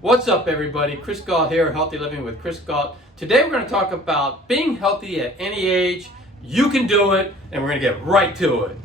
What's up, everybody? Chris Gault here, Healthy Living with Chris Gault. Today we're going to talk about being healthy at any age. You can do it, and we're going to get right to it.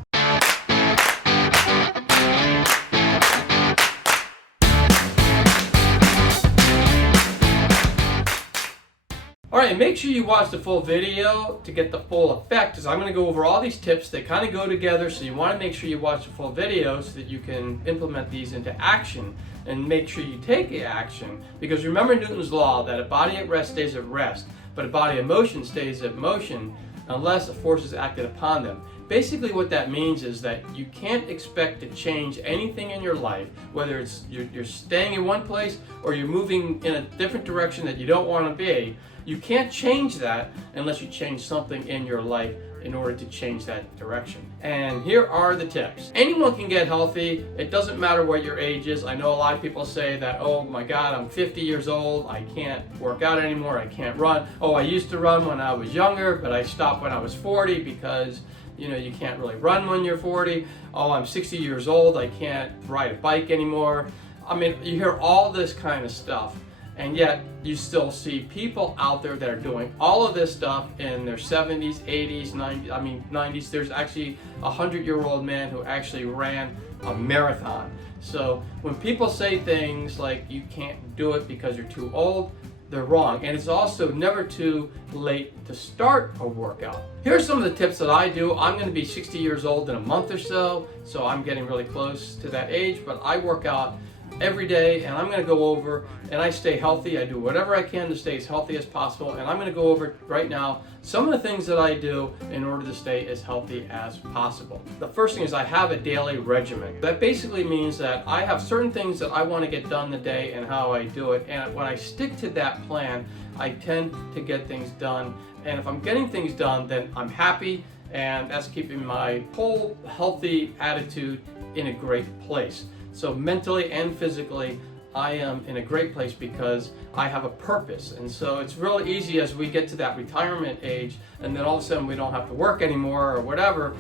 Alright, make sure you watch the full video to get the full effect, because I'm going to go over all these tips. They kind of go together, so you want to make sure you watch the full video so that you can implement these into action and make sure you take the action. Because remember Newton's law that a body at rest stays at rest, but a body in motion stays at motion unless a force is acted upon them. Basically what that means is that you can't expect to change anything in your life, whether it's you're staying in one place or you're moving in a different direction that you don't want to be. You can't change that unless you change something in your life in order to change that direction. And here are the tips. Anyone can get healthy. It doesn't matter what your age is. I know a lot of people say that, oh my God, I'm 50 years old. I can't work out anymore. I can't run. Oh, I used to run when I was younger, but I stopped when I was 40 because you can't really run when you're 40. Oh, I'm 60 years old. I can't ride a bike anymore. I mean, you hear all this kind of stuff. And yet, you still see people out there that are doing all of this stuff in their 70s, 80s, 90s. There's actually a 100-year-old man who actually ran a marathon. So when people say things like you can't do it because you're too old, they're wrong. And it's also never too late to start a workout. Here's some of the tips that I do. I'm going to be 60 years old in a month or so I'm getting really close to that age, but I work out every day, and I'm going to go over, and I stay healthy. I do whatever I can to stay as healthy as possible, and I'm going to go over right now some of the things that I do in order to stay as healthy as possible. The first thing is I have a daily regimen. That basically means that I have certain things that I want to get done the day and how I do it, and when I stick to that plan, I tend to get things done, and if I'm getting things done, then I'm happy, and that's keeping my whole healthy attitude in a great place. So mentally and physically, I am in a great place because I have a purpose. And so it's really easy as we get to that retirement age and then all of a sudden we don't have to work anymore or whatever,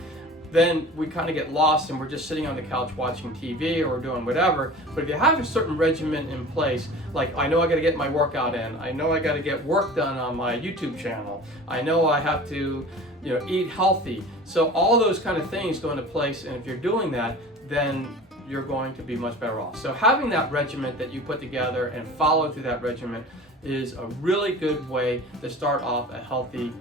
then we kind of get lost and we're just sitting on the couch watching TV or doing whatever. But if you have a certain regimen in place, like I know I got to get my workout in, I know I got to get work done on my YouTube channel, I know I have to eat healthy. So all those kind of things go into place, and if you're doing that, then you're going to be much better off. So having that regiment that you put together and follow through that regiment is a really good way to start off a healthy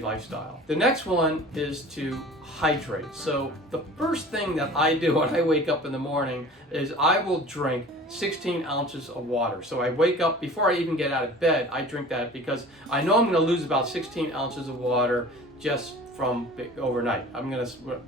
lifestyle. The next one is to hydrate. So the first thing that I do when I wake up in the morning is I will drink 16 ounces of water. So I wake up, before I even get out of bed, I drink that because I know I'm going to lose about 16 ounces of water just from overnight.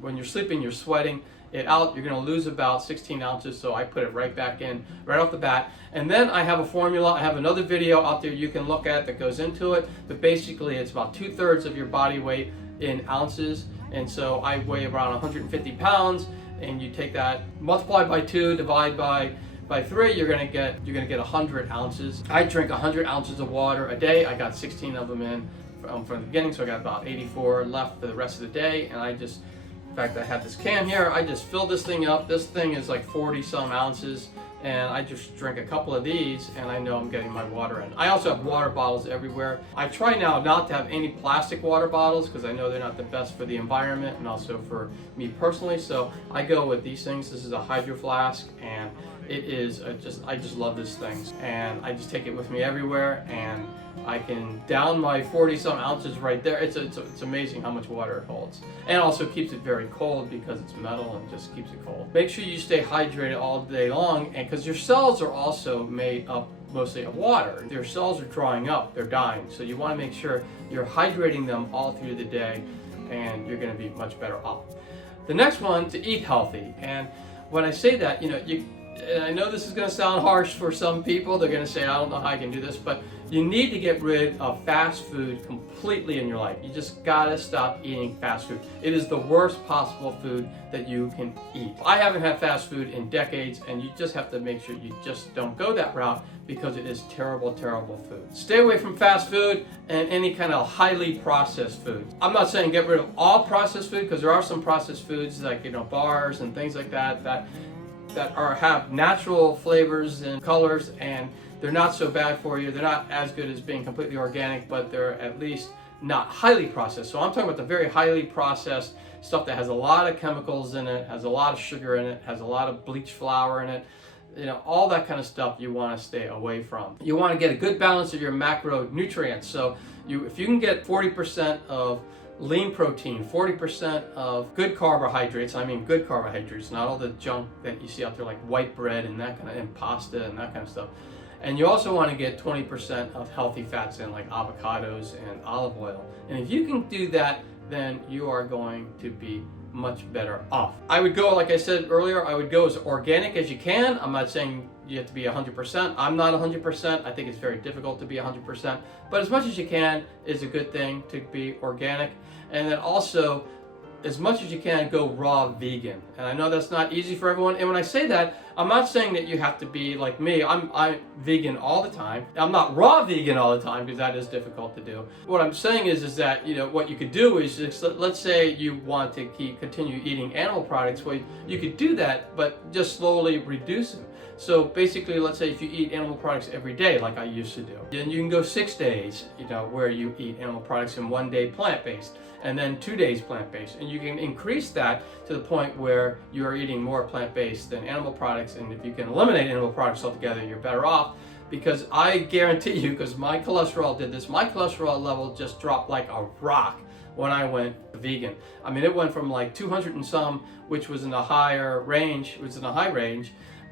When you're sleeping, you're sweating it out, you're going to lose about 16 ounces, so I put it right back in right off the bat. And then I have a formula. I have another video out there you can look at that goes into it, but basically it's about 2/3 of your body weight in ounces. And so I weigh around 150 pounds, and you take that, multiply by 2, divide by 3, you're gonna get 100 ounces. I drink 100 ounces of water a day. I got 16 of them in from the beginning, so I got about 84 left for the rest of the day. And in fact, I have this can here. I just fill this thing up. This thing is like 40 some ounces, and I just drink a couple of these, and I know I'm getting my water in. I also have water bottles everywhere. I try now not to have any plastic water bottles because I know they're not the best for the environment and also for me personally. So I go with these things. This is a Hydroflask, and it is I just love this thing, and I just take it with me everywhere, and I can down my 40 some ounces right there. It's amazing how much water it holds, and also keeps it very cold because it's metal and just keeps it cold. Make sure you stay hydrated all day long, and because your cells are also made up mostly of water. Your cells are drying up, they're dying, so you want to make sure you're hydrating them all through the day, and you're going to be much better off. The next one, to eat healthy. And when I say that, and I know this is going to sound harsh for some people. They're going to say, I don't know how I can do this, but you need to get rid of fast food completely in your life. You just got to stop eating fast food. It is the worst possible food that you can eat. I haven't had fast food in decades, and you just have to make sure you just don't go that route because it is terrible, terrible food. Stay away from fast food and any kind of highly processed food. I'm not saying get rid of all processed food, because there are some processed foods like bars and things like that that have natural flavors and colors, and they're not so bad for you. They're not as good as being completely organic, but they're at least not highly processed. So I'm talking about the very highly processed stuff that has a lot of chemicals in it, has a lot of sugar in it, has a lot of bleached flour in it. You know, all that kind of stuff you want to stay away from. You want to get a good balance of your macronutrients. So if you can get 40% of lean protein, 40% of good carbohydrates, I mean good carbohydrates, not all the junk that you see out there like white bread and that kind of, and pasta and that kind of stuff. And you also want to get 20% of healthy fats in, like avocados and olive oil. And if you can do that, then you are going to be much better off. I would go, like I said earlier, I would go as organic as you can. I'm not saying you have to be 100%. I'm not 100%. I think it's very difficult to be 100%. But as much as you can is a good thing, to be organic. And then also, as much as you can, go raw vegan. And I know that's not easy for everyone. And when I say that, I'm not saying that you have to be like me. I'm vegan all the time. I'm not raw vegan all the time, because that is difficult to do. What I'm saying is that, you know, what you could do is just, let's say you want to continue eating animal products. Well, you could do that, but just slowly reduce them. So basically, let's say if you eat animal products every day, like I used to do, then you can go 6 days, you know, where you eat animal products and 1 day plant-based, and then 2 days plant-based. And you can increase that to the point where you are eating more plant-based than animal products. And if you can eliminate animal products altogether, you're better off. Because I guarantee you, because my cholesterol did this, my cholesterol level just dropped like a rock when I went vegan. I mean, it went from like 200 and some, which was in the higher range,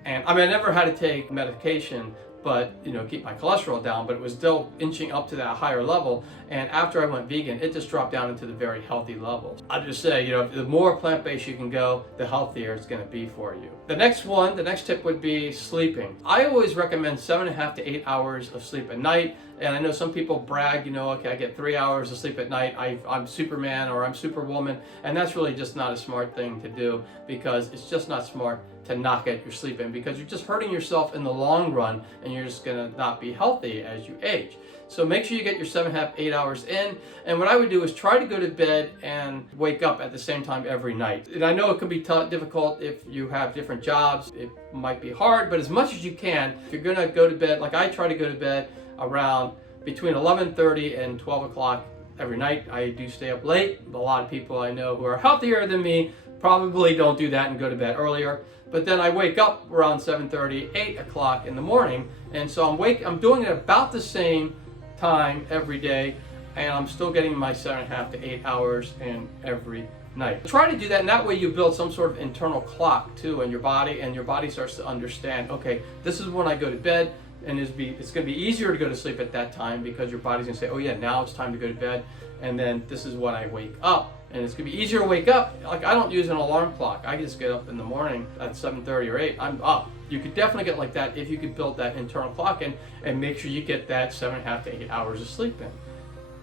and I mean, I never had to take medication, but, you know, keep my cholesterol down, but it was still inching up to that higher level. And after I went vegan, it just dropped down into the very healthy levels. I just say, you know, the more plant-based you can go, the healthier it's going to be for you. The next tip would be sleeping. I always recommend 7.5 to 8 hours of sleep at night. And I know some people brag, you know, okay, I get 3 hours of sleep at night, I'm Superman or I'm Superwoman. And that's really just not a smart thing to do, because it's just not smart to not get your sleep in, because you're just hurting yourself in the long run, and you're just gonna not be healthy as you age. So make sure you get your 7.5, 8 hours in. And what I would do is try to go to bed and wake up at the same time every night. And I know it can be difficult if you have different jobs. It might be hard, but as much as you can, if you're gonna go to bed, like I try to go to bed around between 11:30 and 12 o'clock every night. I do stay up late. A lot of people I know who are healthier than me probably don't do that and go to bed earlier. But then I wake up around 7:30, 8 o'clock in the morning. And so I'm doing it about the same time every day, and I'm still getting my 7.5 to 8 hours in every night. Try to do that, and that way you build some sort of internal clock too in your body, and your body starts to understand, okay, this is when I go to bed, and it's going to be easier to go to sleep at that time, because your body's going to say, oh yeah, now it's time to go to bed, and then this is when I wake up. And it's going to be easier to wake up. Like, I don't use an alarm clock. I just get up in the morning at 7:30 or 8. I'm up. You could definitely get like that if you could build that internal clock in, and make sure you get that 7.5 to 8 hours of sleep in.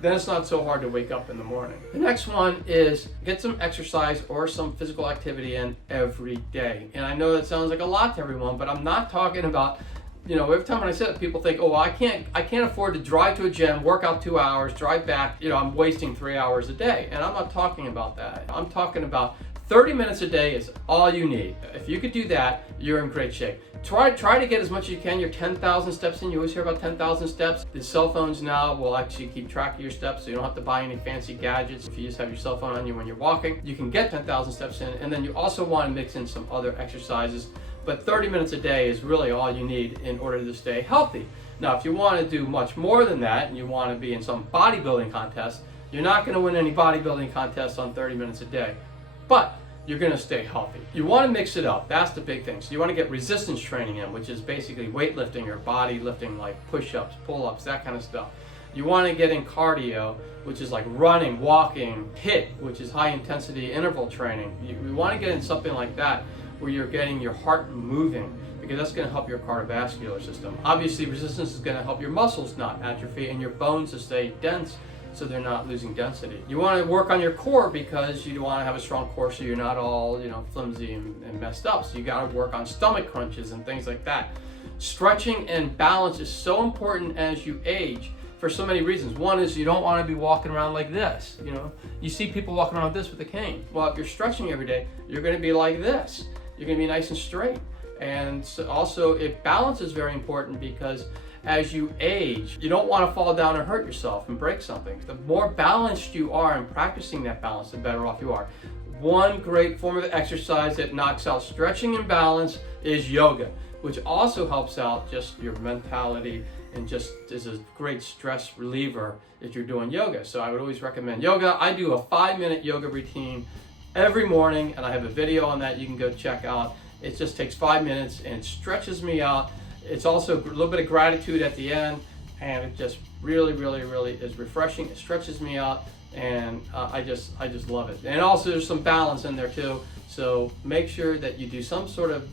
Then it's not so hard to wake up in the morning. The next one is get some exercise or some physical activity in every day. And I know that sounds like a lot to everyone, but I'm not talking about, you know, every time when I say it, people think, oh, well, I can't afford to drive to a gym, work out 2 hours, drive back, you know, I'm wasting 3 hours a day. And I'm not talking about that. I'm talking about 30 minutes a day is all you need. If you could do that, you're in great shape. Try to get as much as you can, your 10,000 steps in. You always hear about 10,000 steps. The cell phones now will actually keep track of your steps, so you don't have to buy any fancy gadgets. If you just have your cell phone on you when you're walking, you can get 10,000 steps in. And then you also want to mix in some other exercises. But 30 minutes a day is really all you need in order to stay healthy. Now, if you want to do much more than that, and you want to be in some bodybuilding contest, you're not going to win any bodybuilding contests on 30 minutes a day. But you're going to stay healthy. You want to mix it up. That's the big thing. So you want to get resistance training in, which is basically weightlifting or body lifting, like push-ups, pull-ups, that kind of stuff. You want to get in cardio, which is like running, walking, HIIT, which is high intensity interval training. You want to get in something like that, where you're getting your heart moving, because that's going to help your cardiovascular system. Obviously, resistance is going to help your muscles not atrophy and your bones to stay dense, so they're not losing density. You want to work on your core, because you want to have a strong core so you're not all, you know, flimsy and messed up. So you got to work on stomach crunches and things like that. Stretching and balance is so important as you age for so many reasons. One is you don't want to be walking around like this. You know, you see people walking around like this with a cane. Well, if you're stretching every day, you're going to be like this. You're going to be nice and straight. And so also, balance is very important because as you age, you don't want to fall down and hurt yourself and break something. The more balanced you are in practicing that balance, the better off you are. One great form of exercise that knocks out stretching and balance is yoga, which also helps out just your mentality and just is a great stress reliever if you're doing yoga. So I would always recommend yoga. I do a 5-minute yoga routine every morning, and I have a video on that you can go check out. It just takes 5 minutes and it stretches me out. It's also a little bit of gratitude at the end, and it just really is refreshing. It stretches me out, and I just love it. And also there's some balance in there too. So make sure that you do some sort of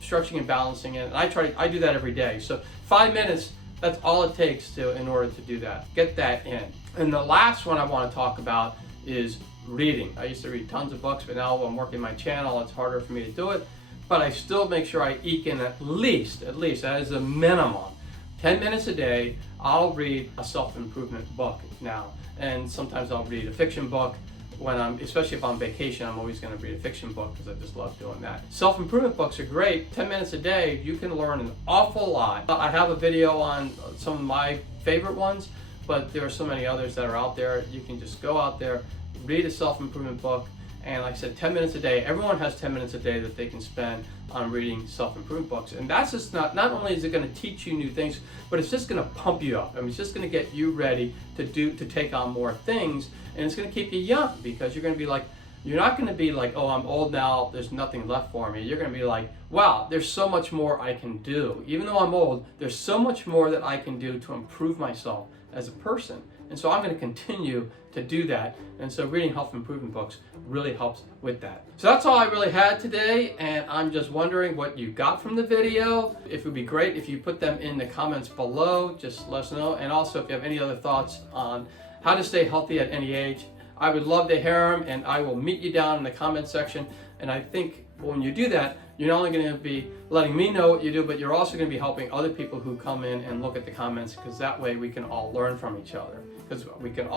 stretching and balancing it. And I do that every day. So 5 minutes, that's all it takes in order to do that. Get that in. And the last one I want to talk about is reading. I used to read tons of books, but now I'm working my channel, it's harder for me to do it. But I still make sure I eke in at least, that is a minimum, 10 minutes a day. I'll read a self-improvement book now. And sometimes I'll read a fiction book especially if I'm on vacation. I'm always going to read a fiction book because I just love doing that. Self-improvement books are great. 10 minutes a day, you can learn an awful lot. I have a video on some of my favorite ones, but there are so many others that are out there. You can just go out there, read a self-improvement book, and like I said, 10 minutes a day. Everyone has 10 minutes a day that they can spend on reading self-improvement books. And that's just not only is it going to teach you new things, but it's just going to pump you up. I mean, it's just going to get you ready to take on more things, and it's going to keep you young, because you're going to be like, you're not going to be like, oh, I'm old now, there's nothing left for me. You're going to be like, wow, there's so much more I can do. Even though I'm old, there's so much more that I can do to improve myself as a person. And so I'm going to continue to do that. And so reading health improvement books really helps with that. So that's all I really had today. And I'm just wondering what you got from the video. It would be great if you put them in the comments below. Just let us know. And also if you have any other thoughts on how to stay healthy at any age, I would love to hear them, and I will meet you down in the comment section. And I think when you do that, you're not only going to be letting me know what you do, but you're also going to be helping other people who come in and look at the comments, because that way we can all learn from each other. Because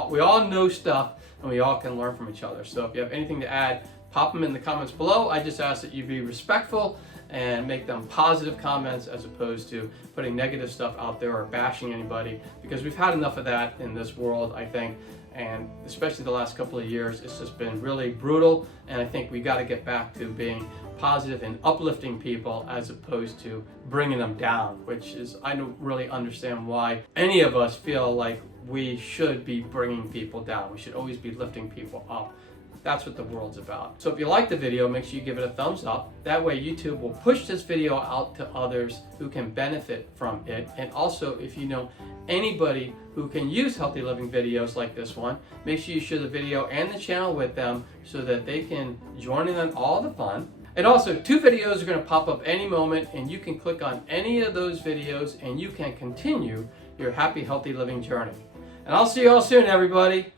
we all know stuff, and we all can learn from each other. So if you have anything to add, pop them in the comments below. I just ask that you be respectful and make them positive comments as opposed to putting negative stuff out there or bashing anybody, because we've had enough of that in this world, I think. And especially the last couple of years, it's just been really brutal. And I think we got to get back to being positive and uplifting people as opposed to bringing them down, which is, I don't really understand why any of us feel like we should be bringing people down. We should always be lifting people up. That's what the world's about. So if you like the video, make sure you give it a thumbs up. That way YouTube will push this video out to others who can benefit from it. And also, if you know anybody who can use healthy living videos like this one, make sure you share the video and the channel with them so that they can join in on all the fun. And also, 2 videos are going to pop up any moment, and you can click on any of those videos and you can continue your happy, healthy living journey. And I'll see you all soon, everybody.